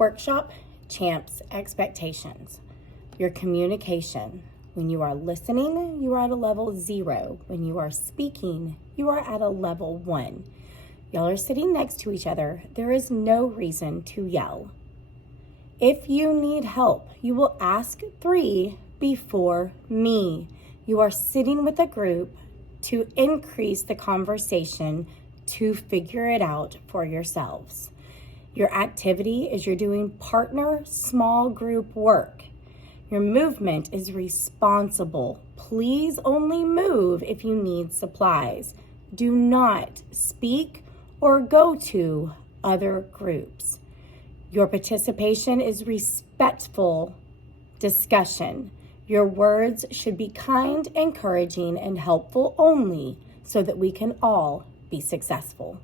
Workshop CHAMPS expectations. Your communication. When you are listening, you are at a level 0. When you are speaking, you are at a level 1. Y'all are sitting next to each other. There is no reason to yell. If you need help, you will ask 3 before me. You are sitting with a group to increase the conversation to figure it out for yourselves. Your activity is you're doing partner small group work. Your movement is responsible. Please only move if you need supplies. Do not speak or go to other groups. Your participation is respectful discussion. Your words should be kind, encouraging, and helpful only so that we can all be successful.